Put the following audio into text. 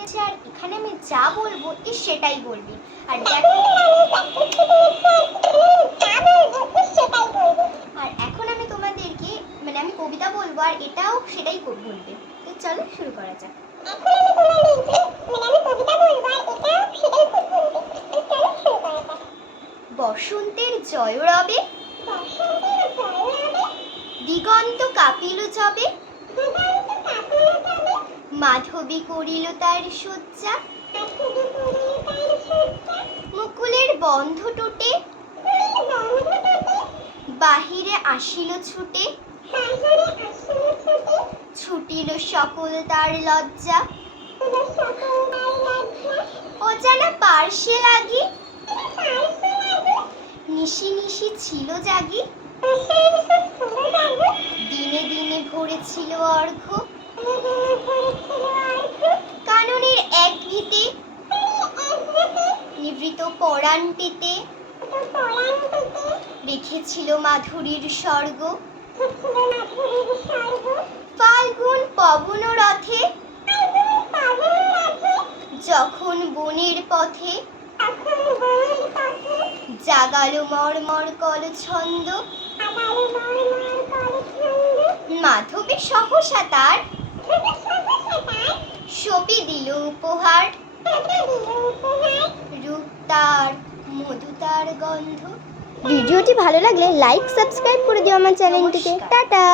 আর এখানে আমি যা বলবো সেটাই বলবি। আর দেখো, আর এখন আমি তোমাদেরকে মানে আমি কবিতা বলবো আর এটাও সেটাই বলবে। তো চলো শুরু করা যাক। বসন্তের জয় রবে, দিগন্ত কাঁপিল যবে, মাধবী করিল তার শয্যা, মুকুলের বন্ধ টুটে, বাহিরে আসিল ছুটে, ছুটিল সকল তার লজ্জা, অজানা পার্শ্বে লাগি, নিশি নিশি ছিল জাগি, দিনে দিনে ভরেছিল অর্ঘ্য, কাননের এক ভিতে, নিভৃত পরাণটিতে, রেখেছিল মাধুরীর স্বর্গ, ফাল্গুন পবন রথে, যখন বনের পথে, জাগালো মর্মর কল ছন্দ, মাধবী সহসা তার সপি দিল উপহার, রূপ তার মধু তার গন্ধ। ভিডিওটি ভালো লাগলে লাইক সাবস্ক্রাইব করে দিও আমার চ্যানেলটিকে। টাটা।